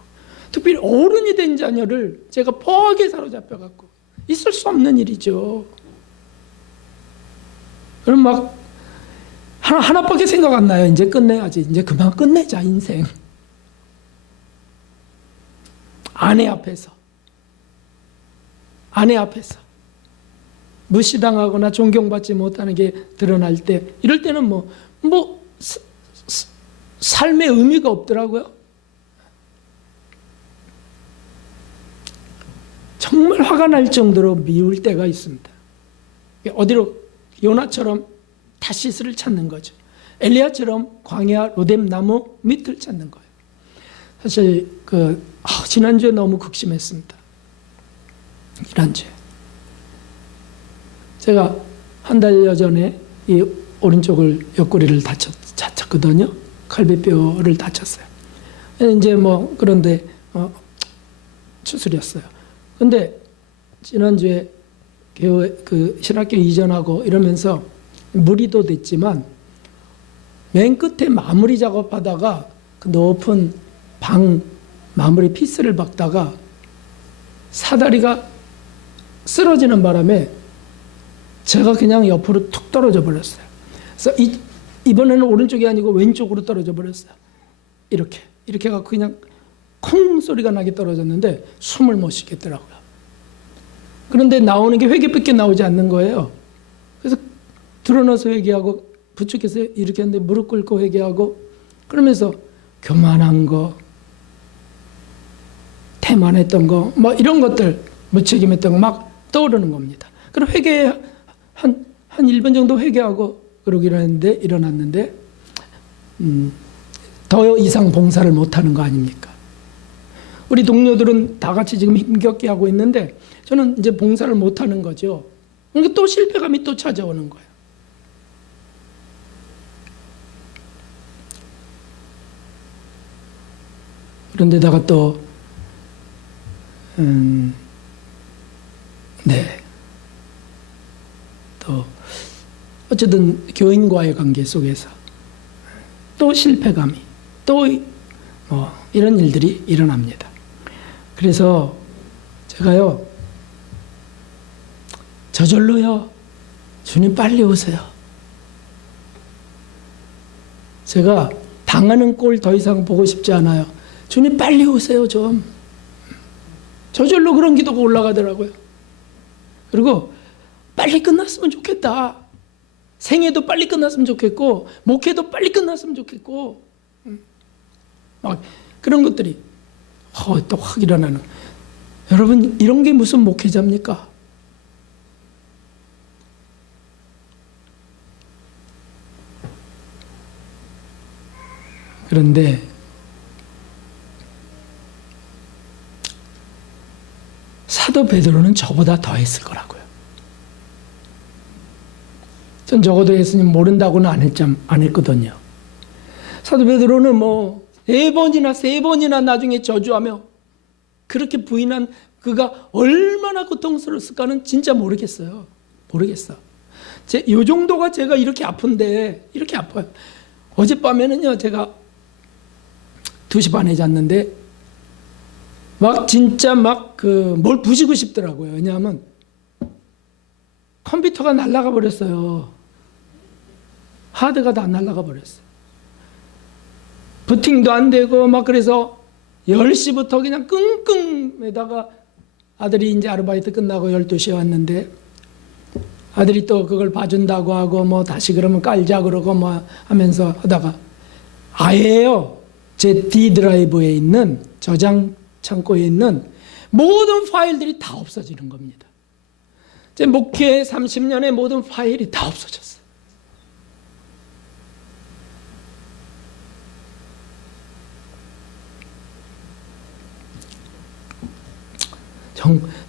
특별히 어른이 된 자녀를 제가 포하게 사로잡혀갖고, 있을 수 없는 일이죠. 그럼 막 하나밖에 생각 안 나요. 이제 끝내야지. 이제 그만 끝내자 인생. 아내 앞에서 무시당하거나 존경받지 못하는 게 드러날 때, 이럴 때는 삶의 의미가 없더라고요. 정말 화가 날 정도로 미울 때가 있습니다. 어디로, 요나처럼 다시스를 찾는 거죠. 엘리야처럼 광야 로뎀 나무 밑을 찾는 거예요. 사실 지난주에 너무 극심했습니다. 지난주에 제가 한 달여 전에 이 오른쪽을 옆구리를 다쳤거든요. 갈비뼈를 다쳤어요. 이제 그런데 수술이었어요. 근데 지난주에 교회 신학교 이전하고 이러면서 무리도 됐지만 맨 끝에 마무리 작업하다가 그 높은 방 마무리 피스를 박다가 사다리가 쓰러지는 바람에 제가 그냥 옆으로 툭 떨어져 버렸어요. 그래서 이번에는 오른쪽이 아니고 왼쪽으로 떨어져 버렸어요. 이렇게 해갖고 그냥 콩 소리가 나게 떨어졌는데 숨을 못 쉬겠더라고요. 그런데 나오는 게 회개밖에 나오지 않는 거예요. 그래서 드러나서 회개하고, 부축해서 이렇게 했는데 무릎 꿇고 회개하고, 그러면서 교만한 거, 태만했던 거, 이런 것들, 무책임했던 거 막 떠오르는 겁니다. 그럼 한 1분 정도 회개하고 그러고 일어났는데, 더 이상 봉사를 못하는 거 아닙니까? 우리 동료들은 다 같이 지금 힘겹게 하고 있는데, 저는 이제 봉사를 못하는 거죠. 그러니까 또 실패감이 또 찾아오는 거예요. 그런데다가 또 또 어쨌든 교인과의 관계 속에서 또 실패감이 또 이런 일들이 일어납니다. 그래서 제가요, 저절로요, 주님 빨리 오세요. 제가 당하는 꼴 더 이상 보고 싶지 않아요. 주님 빨리 오세요 좀. 저절로 그런 기도가 올라가더라고요. 그리고 빨리 끝났으면 좋겠다. 생애도 빨리 끝났으면 좋겠고, 목회도 빨리 끝났으면 좋겠고, 막 그런 것들이 또 확 일어나는. 여러분, 이런 게 무슨 목회자입니까? 그런데 사도 베드로는 저보다 더 했을 거라고요. 전 적어도 예수님 모른다고는 안 했거든요. 사도 베드로는 세 번이나 나중에 저주하며 그렇게 부인한 그가 얼마나 고통스러웠을까는 진짜 모르겠어요. 요 정도가 제가 이렇게 아픈데, 이렇게 아파요. 어젯밤에는요, 제가 2시 반에 잤는데 막 진짜 막 뭘 부시고 싶더라고요. 왜냐하면 컴퓨터가 날아가 버렸어요. 하드가 다 날아가 버렸어요. 부팅도 안 되고 막 그래서 10시부터 그냥 끙끙매다가 아들이 이제 아르바이트 끝나고 12시에 왔는데 아들이 또 그걸 봐준다고 하고 뭐 다시 그러면 깔자 그러고 뭐 하면서 하다가 아예요. 제 D 드라이브에 있는 저장 창고에 있는 모든 파일들이 다 없어지는 겁니다. 제 목회 30년의 모든 파일이 다 없어졌어요.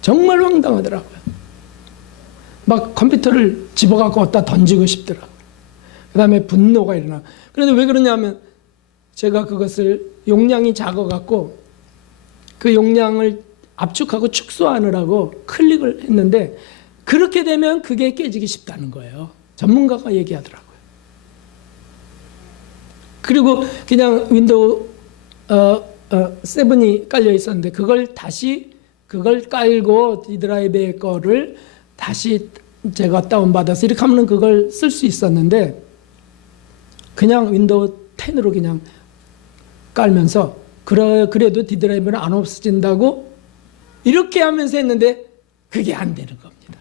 정말 황당하더라고요. 막 컴퓨터를 집어갖고 어디다 던지고 싶더라고요. 그 다음에 분노가 일어나. 그런데 왜 그러냐면 제가 그것을 용량이 작아갖고 그 용량을 압축하고 축소하느라고 클릭을 했는데 그렇게 되면 그게 깨지기 쉽다는 거예요. 전문가가 얘기하더라고요. 그리고 그냥 윈도우 7이 깔려 있었는데 그걸 깔고 D 드라이브의 거를 다시 제가 다운받아서 이렇게 하면 그걸 쓸 수 있었는데 그냥 윈도우 10으로 그냥 깔면서 그래도 D 드라이브는 안 없어진다고 이렇게 하면서 했는데 그게 안 되는 겁니다.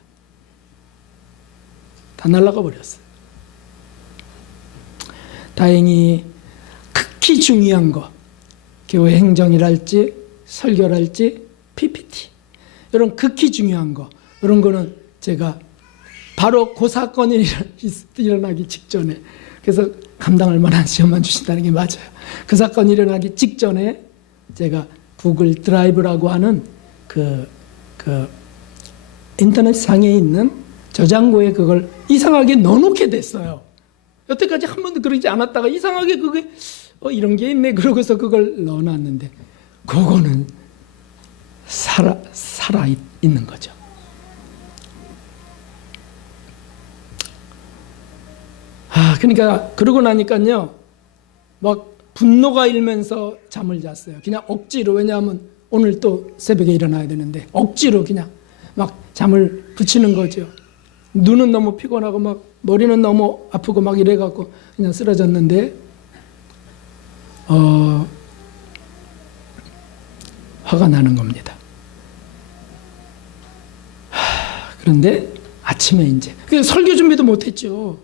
다 날아가 버렸어요. 다행히 극히 중요한 거, 교회 행정이랄지 설교랄지 PPT 이런 극히 중요한 거, 이런 거는 제가 바로 그 사건이 일어나기 직전에, 그래서 감당할 만한 시험만 주신다는 게 맞아요. 그 사건이 일어나기 직전에 제가 구글 드라이브라고 하는 그 인터넷 상에 있는 저장고에 그걸 이상하게 넣어놓게 됐어요. 여태까지 한 번도 그러지 않았다가 이상하게 그게 이런 게 있네 그러고서 그걸 넣어놨는데 그거는 살아 있는 거죠. 그러니까 그러고 나니까요 막 분노가 일면서 잠을 잤어요. 그냥 억지로. 왜냐하면 오늘 또 새벽에 일어나야 되는데 억지로 그냥 막 잠을 붙이는 거죠. 눈은 너무 피곤하고 막 머리는 너무 아프고 막 이래갖고 그냥 쓰러졌는데 화가 나는 겁니다. 그런데 아침에 이제 설교 준비도 못했죠.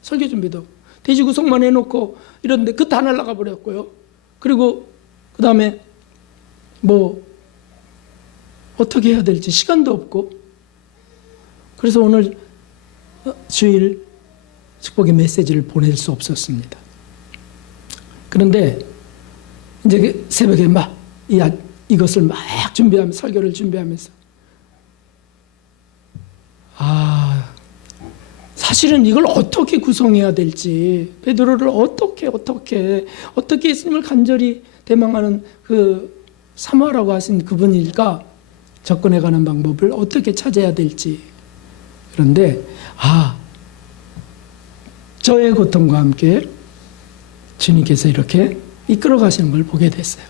설교 준비도 돼지 구성만 해놓고 이런데 그 다 날아가 버렸고요. 그리고 그 다음에 뭐 어떻게 해야 될지 시간도 없고, 그래서 오늘 주일 축복의 메시지를 보낼 수 없었습니다. 그런데 이제 새벽에 막 이것을 막 준비하면서 설교를 준비하면서 사실은 이걸 어떻게 구성해야 될지, 베드로를 어떻게 예수님을 간절히 대망하는 그 사모하라고 하신 그분일까 접근해가는 방법을 어떻게 찾아야 될지. 그런데 저의 고통과 함께 주님께서 이렇게 이끌어 가시는 걸 보게 됐어요.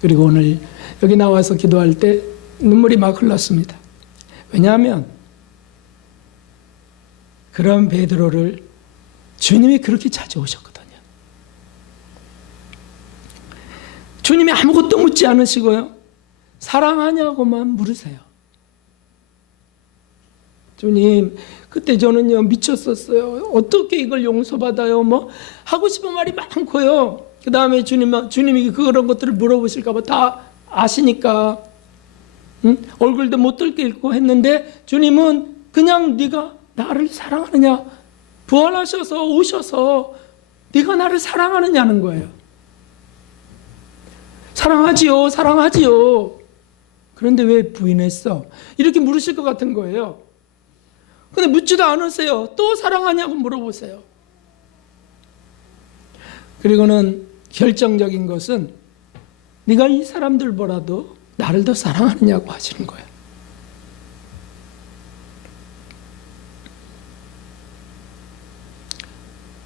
그리고 오늘 여기 나와서 기도할 때 눈물이 막 흘렀습니다. 왜냐하면 그런 베드로를 주님이 그렇게 찾아오셨거든요. 주님이 아무것도 묻지 않으시고요, 사랑하냐고만 물으세요. 주님, 그때 저는요 미쳤었어요. 어떻게 이걸 용서받아요? 뭐 하고 싶은 말이 많고요. 그 다음에 주님이 그런 것들을 물어보실까봐 다 아시니까 얼굴도 못 들게 읽고 했는데 주님은 그냥 네가 나를 사랑하느냐, 부활하셔서 오셔서 네가 나를 사랑하느냐는 거예요. 사랑하지요. 그런데 왜 부인했어? 이렇게 물으실 것 같은 거예요. 근데 묻지도 않으세요. 또 사랑하냐고 물어보세요. 그리고는 결정적인 것은 네가 이 사람들보다도 나를 더 사랑하느냐고 하시는 거예요.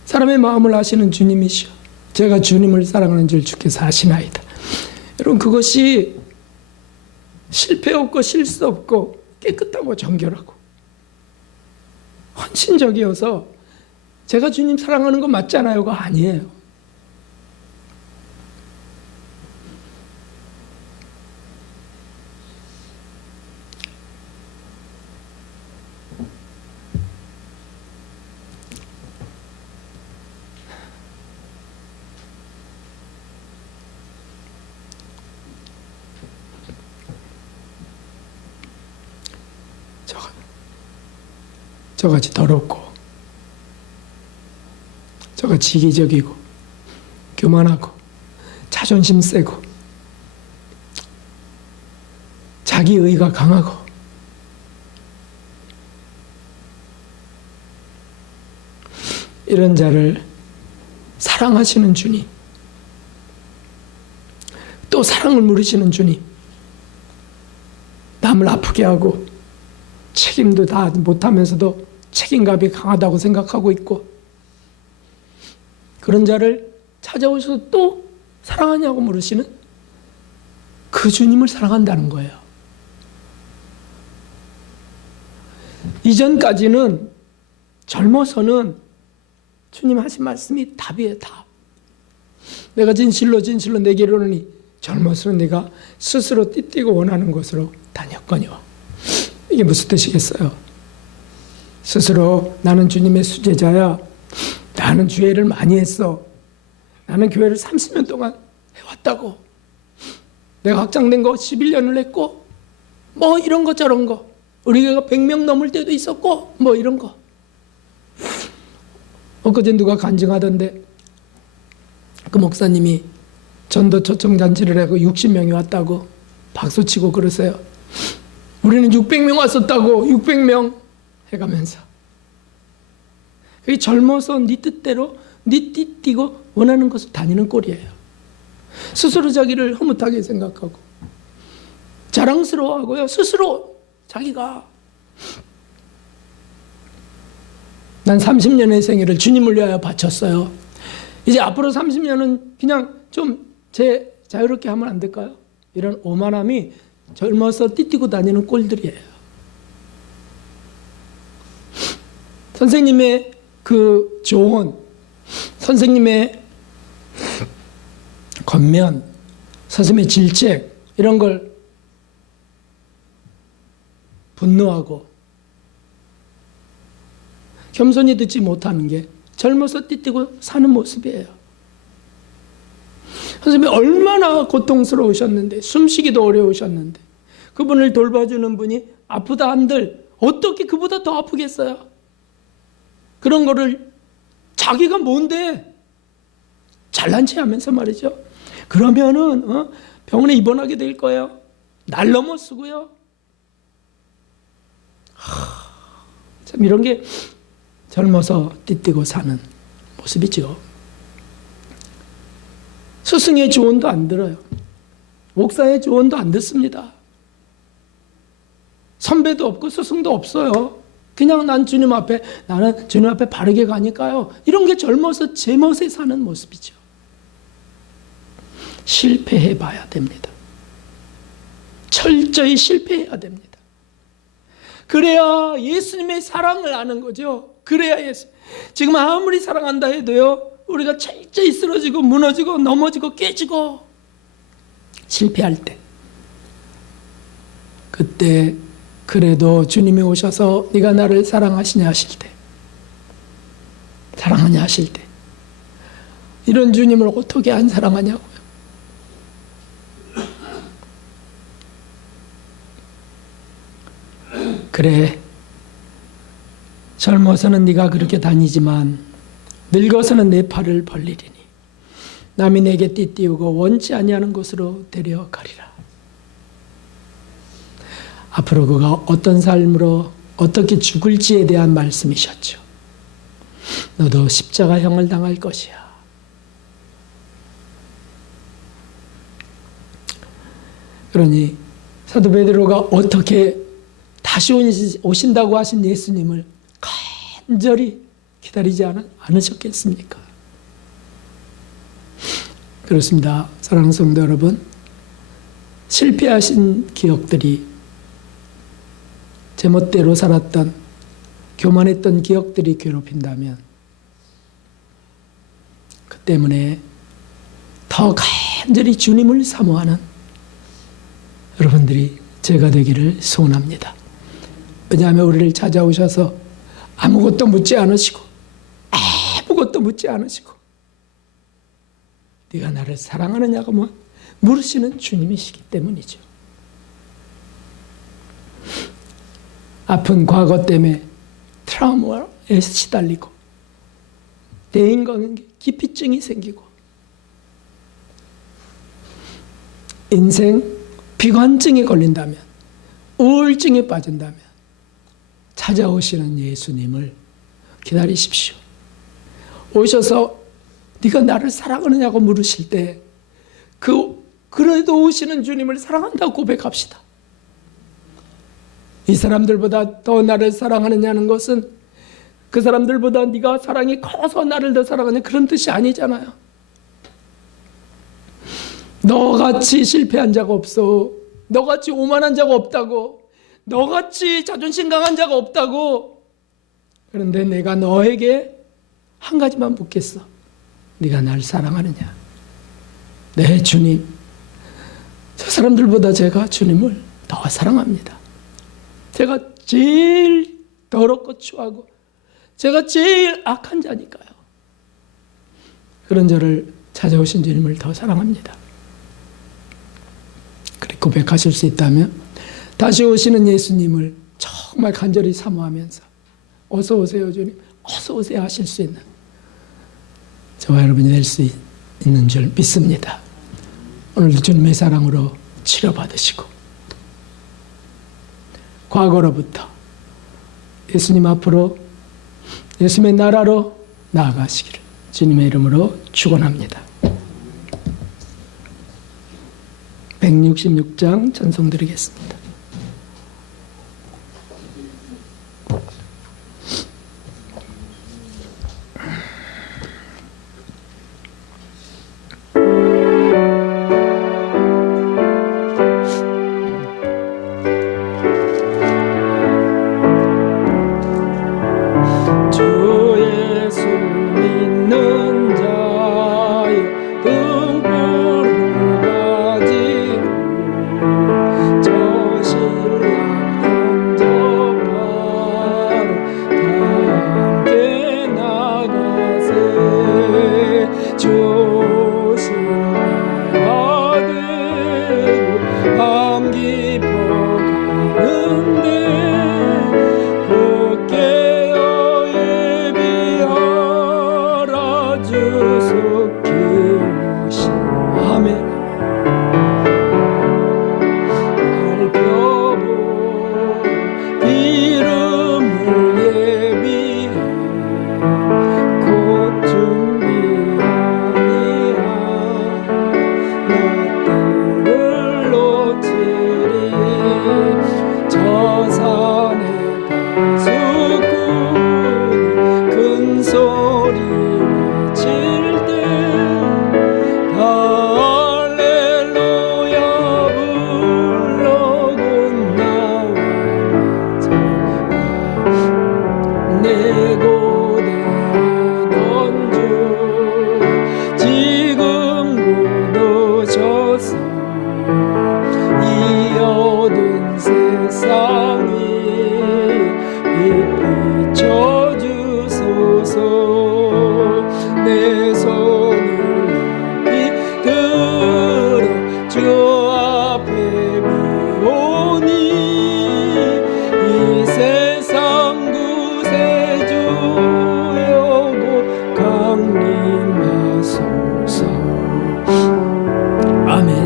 사람의 마음을 아시는 주님이시오. 제가 주님을 사랑하는 줄 주께서 아시나이다. 여러분, 그것이 실패 없고 실수 없고 깨끗하고 정결하고 헌신적이어서 제가 주님 사랑하는 거 맞잖아요가 아니에요. 저같이 더럽고 저같이 이기적이고 교만하고 자존심 세고 자기의가 강하고 이런 자를 사랑하시는 주님, 또 사랑을 물으시는 주님, 남을 아프게 하고 책임도 다 못하면서도 책임감이 강하다고 생각하고 있고 그런 자를 찾아오셔서 또 사랑하냐고 물으시는 그 주님을 사랑한다는 거예요. 이전까지는 젊어서는 주님 하신 말씀이 답이에요. 답. 내가 진실로 내게 이르노니 젊어서는 네가 스스로 띠띠고 원하는 곳으로 다녔거니와. 이게 무슨 뜻이겠어요? 스스로 나는 주님의 수제자야. 나는 죄를 많이 했어. 나는 교회를 30년 동안 해왔다고. 내가 확장된 거 11년을 했고 뭐 이런 거 저런 거. 우리 교회가 100명 넘을 때도 있었고 뭐 이런 거. 엊그제 누가 간증하던데 그 목사님이 전도 초청잔치를 하고 60명이 왔다고 박수치고 그러세요. 우리는 600명 왔었다고. 600명 해가면서 그게 젊어서 네 뜻대로 네 띠띠고 원하는 것을 다니는 꼴이에요. 스스로 자기를 흐뭇하게 생각하고 자랑스러워하고요. 스스로 자기가 난 30년의 생애를 주님을 위하여 바쳤어요. 이제 앞으로 30년은 그냥 좀 제 자유롭게 하면 안 될까요? 이런 오만함이 젊어서 띠띠고 다니는 꼴들이에요. 선생님의 그 조언, 선생님의 권면, 선생님의 질책 이런 걸 분노하고 겸손히 듣지 못하는 게 젊어서 띠띠고 사는 모습이에요. 선생님이 얼마나 고통스러우셨는데 숨쉬기도 어려우셨는데 그분을 돌봐주는 분이 아프다 한들 어떻게 그보다 더 아프겠어요? 그런 거를 자기가 뭔데 잘난 체 하면서 말이죠. 그러면은 병원에 입원하게 될 거예요. 날 넘어 쓰고요. 참 이런 게 젊어서 띠띠고 사는 모습이죠. 스승의 조언도 안 들어요. 목사의 조언도 안 듣습니다. 선배도 없고 스승도 없어요. 그냥 나는 주님 앞에 바르게 가니까요. 이런 게 젊어서 제멋에 사는 모습이죠. 실패해 봐야 됩니다. 철저히 실패해야 됩니다. 그래야 예수님의 사랑을 아는 거죠. 그래야 지금 아무리 사랑한다 해도요. 우리가 철저히 쓰러지고 무너지고 넘어지고 깨지고 실패할 때 그때 그래도 주님이 오셔서 네가 나를 사랑하시냐 하실 때 사랑하냐 하실 때 이런 주님을 어떻게 안 사랑하냐고요. 그래 젊어서는 네가 그렇게 다니지만 늙어서는 내 팔을 벌리리니 남이 내게 띠띠우고 원치 아니하는 곳으로 데려가리라. 앞으로 그가 어떤 삶으로 어떻게 죽을지에 대한 말씀이셨죠. 너도 십자가형을 당할 것이야. 그러니 사도 베드로가 어떻게 다시 오신다고 하신 예수님을 간절히 기다리지 않으셨겠습니까? 그렇습니다. 사랑하는 성도 여러분, 실패하신 기억들이, 제멋대로 살았던 교만했던 기억들이 괴롭힌다면 그 때문에 더 간절히 주님을 사모하는 여러분들이 제가 되기를 소원합니다. 왜냐하면 우리를 찾아오셔서 아무것도 묻지 않으시고 네가 나를 사랑하느냐고 물으시는 주님이시기 때문이죠. 아픈 과거 때문에 트라우마에 시달리고 대인관계 기피증이 생기고 인생 비관증에 걸린다면, 우울증에 빠진다면 찾아오시는 예수님을 기다리십시오. 오셔서 네가 나를 사랑하느냐고 물으실 때 그래도 오시는 주님을 사랑한다고 고백합시다. 이 사람들보다 더 나를 사랑하느냐는 것은 그 사람들보다 네가 사랑이 커서 나를 더 사랑하냐 그런 뜻이 아니잖아요. 너같이 실패한 자가 없어. 너같이 오만한 자가 없다고. 너같이 자존심 강한 자가 없다고. 그런데 내가 너에게 한 가지만 묻겠어. 네가 날 사랑하느냐? 네, 주님. 저 사람들보다 제가 주님을 더 사랑합니다. 제가 제일 더럽고 추하고 제가 제일 악한 자니까요. 그런 저를 찾아오신 주님을 더 사랑합니다. 그렇게 고백하실 수 있다면 다시 오시는 예수님을 정말 간절히 사모하면서 어서 오세요 주님, 어서 오세요 하실 수 있는 저와 여러분이 될 수 있는 줄 믿습니다. 오늘도 주님의 사랑으로 치료받으시고 과거로부터 예수님 앞으로 예수님의 나라로 나아가시기를 주님의 이름으로 축원합니다. 166장 찬송드리겠습니다. 내